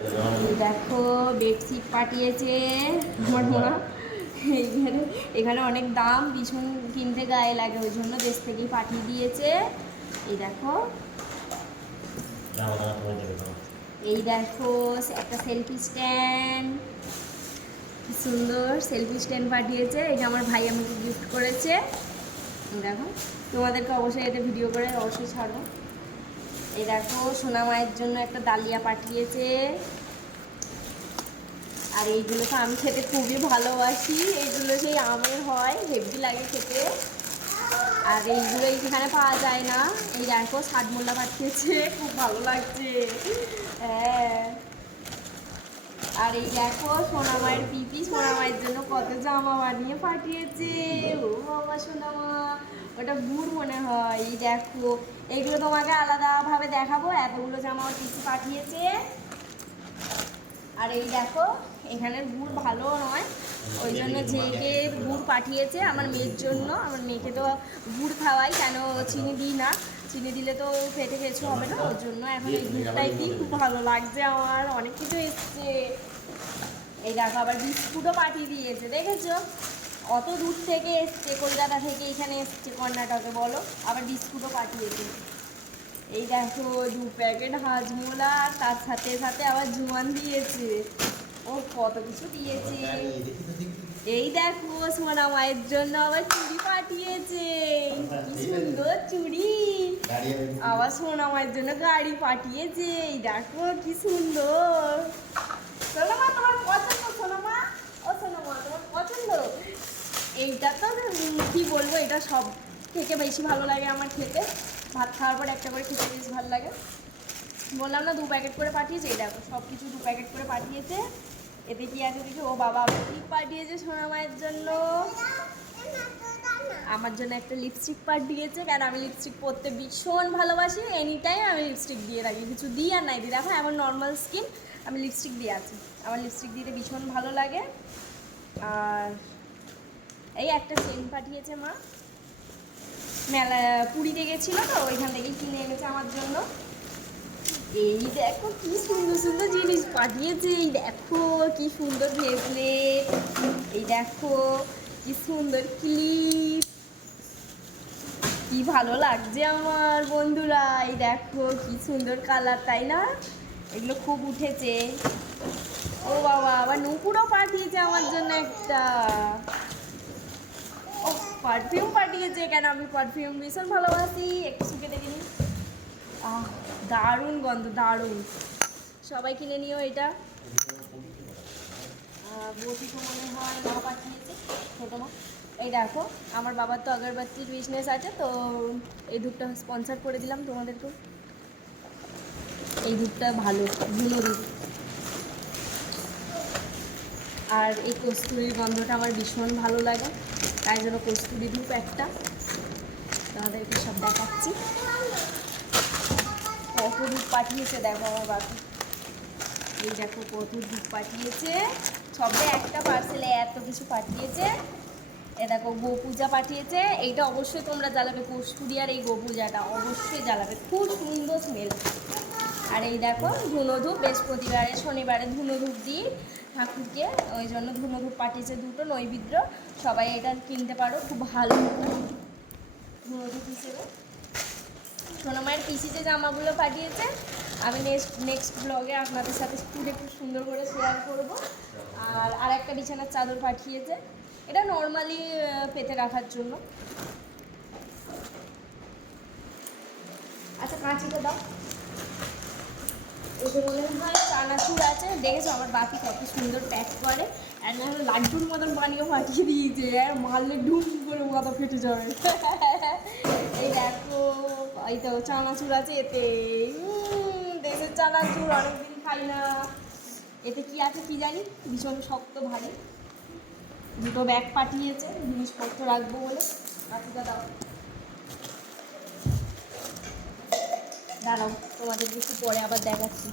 দেখো বেডশিট পাঠিয়েছে আমার মা। এইখানে এখানে অনেক দাম, ভীষণ কিনতে গায়ে লাগে, ওই জন্য দেশ থেকেই পাঠিয়ে দিয়েছে। এই দেখো, এই দেখো একটা সেলফি স্ট্যান্ড, কি সুন্দর সেলফি স্ট্যান্ড পাঠিয়েছে। এটা আমার ভাই আমাকে গিফট করেছে। দেখো, তোমাদেরকে অবশ্যই এটা ভিডিও করে অবশ্যই ছাড়বো। এই দেখো সোনা মায়ের জন্য একটা ডালিয়া পাঠিয়েছে। আর এইগুলো তো আমি খেতে খুবই ভালোবাসি, এইগুলো সেই আমের হয়, হেভি লাগে খেতে। আর এইগুলো এখানে পাওয়া যায় না। এই দেখো ষাটমোল্লা পাঠিয়েছে, খুব ভালো লাগছে। হ্যাঁ, আর এই দেখো সোনা মায়ের পিপি সোনা মায়ের জন্য কত জামা বানিয়ে পাঠিয়েছে। ও বাবা সোনা মা, ওটা গুড় মনে হয়। এই দেখো, এগুলো তোমাকে আলাদাভাবে দেখাবো, এতগুলো জামা পিপি পাঠিয়েছে। আর এই দেখো এখানের গুড় ভালো নয়, ওই জন্য ঝেঁকে গুড় পাঠিয়েছে আমার মেয়ের জন্য। আমার মেয়েকে তো গুড় খাওয়াই, কেন চিনি দিই না, চিনি দিলে তো পেটে কিছু হবে না, ওই জন্য এখন এই গুড়টাই দিই। খুব ভালো লাগছে আমার, অনেক কিছু এসছে। এই দেখো আবার বিস্কুটও পাঠিয়ে দিয়েছে, দেখেছো অত দূর থেকে এসছে, কলকাতা থেকে এখানে এসছে কর্ণাটকে, বলো, আবার বিস্কুটও পাঠিয়েছে। এই দেখো 2 প্যাকেট হাজমোলা, তার সাথে সাথে আবার জোয়ান দিয়েছে। ও কত কিছু দিয়েছে। এই দেখো সোনা মায়ের জন্য আবার চুড়ি পাঠিয়েছে, কি সুন্দর চুড়ি। আবার সোনা মায়ের জন্য গাড়ি পাঠিয়েছে, এই দেখো কি সুন্দর। সোনা মা তোমার পছন্দ? সোনা মা, ও সোনা মা তোমার পছন্দ? এইটা তো কি বলবো, এটা সব থেকে বেশি ভালো লাগে আমার খেতে। ভাত খাওয়ার পর একটা করে খেতে বেশ ভালো লাগে। বললাম না 2 প্যাকেট করে পাঠিয়েছে। এই দেখো সব কিছু 2 প্যাকেট করে পাঠিয়েছে। এতে কি আছে দেখি। ও বাবা আবার কি পাঠিয়েছে সোনা মায়ের জন্য। আমার জন্য একটা লিপস্টিক পাঠিয়েছে, কেন আমি লিপস্টিক পরতে ভীষণ ভালোবাসি। এনি টাইম আমি লিপস্টিক দিয়ে রাখি, কিছু দিই আর নাই দিই। দেখো এমন নর্মাল স্কিন, আমি লিপস্টিক দিয়ে আছি, আমার লিপস্টিক দিতে ভীষণ ভালো লাগে। আর এই একটা চেন পাঠিয়েছে মা, মেলা পুরীতে গেছিলো তো ওইখান থেকেই কিনে এনেছে আমার জন্য। এই দেখো কি সুন্দর সুন্দর জিনিস পাঠিয়েছে। এই দেখো কি সুন্দর ব্রেসলেট, এই দেখো কি সুন্দর ক্লিপ, কি ভালো লাগছে আমার বন্ধুরা। এই দেখো কি সুন্দর কালার, তাই না? এগুলো খুব উঠেছে। ও বাবা আবার নুপুরও পাঠিয়েছে আমার জন্য একটা। ও পারফিউম পাঠিয়েছে, কেন আমি পারফিউম ভীষণ ভালোবাসি। একটু শুকে দেখিনি, দারুণ গন্ধ, দারুণ। সবাই কিনে নিও এটা। বটিটা মনে হয় মা পাঠিয়েছে, ছোটো মা। এই দেখো আমার বাবার তো আগরবাতির বিজনেস আছে, তো এই ধূপটা স্পন্সর করে দিলাম তোমাদেরকেও। এই ধূপটা ভালো, ধুনো ধূপ। আর এই কস্তুরির গন্ধটা আমার ভীষণ ভালো লাগে, তাই জন্য কস্তুরি ধূপ একটা তোমাদেরকে সব দেখাচ্ছি। কত ধূপ পাঠিয়েছে দেখো আমার বাবা। এই দেখো কত ধূপ পাঠিয়েছে, সবে একটা পার্সেলে এত কিছু পাঠিয়েছে। এ দেখো গো পূজা পাঠিয়েছে, এইটা অবশ্যই তোমরা জ্বালাবে, কস্তুরি আর এই গো পূজাটা অবশ্যই জ্বালাবে, খুব সুন্দর স্মেল। আর এই দেখো ধুনো ধূপ, বৃহস্পতিবারে শনিবারে ধুনো ধূপ দিই ঠাকুরকে, ওই জন্য ধুনো ধূপ পাঠিয়েছে দুটো নৈবেদ্য। সবাই এটা কিনতে পারো, খুব ভালো ধুনো ধূপ হিসেবে। সোনা মায়ের পিসি যে জামাগুলো পাঠিয়েছে, আমি নেক্সট ব্লগে আপনাদের সাথে একটু সুন্দর করে শেয়ার করব। আর একটা বিছানার চাদর পাঠিয়েছে, এটা নর্মালি পেতে রাখার জন্য। আচ্ছা কাঁচিটা দাও। এতে মনে হয় চানাচুর আছে, দেখেছো আমার বাকি কত সুন্দর প্যাক করে। আর না লাড্ডুর মতন বানিয়ে পাঠিয়ে দিয়েছে, আর মারলে ঢুম করে মাথা ফেটে যাবে। এই দেখো এই তো চানাচুর আছে এতে, দেশের চানাচুর, অনেকদিন খাই না। এতে কি আছে কি জানি, ভীষণ শক্ত ভারী। দুটো ব্যাগ পাঠিয়েছে জিনিসপত্র রাখবো বলে। বাকিটা দাও, দাঁড়াও তোমাদের একটু পরে আবার দেখাচ্ছি।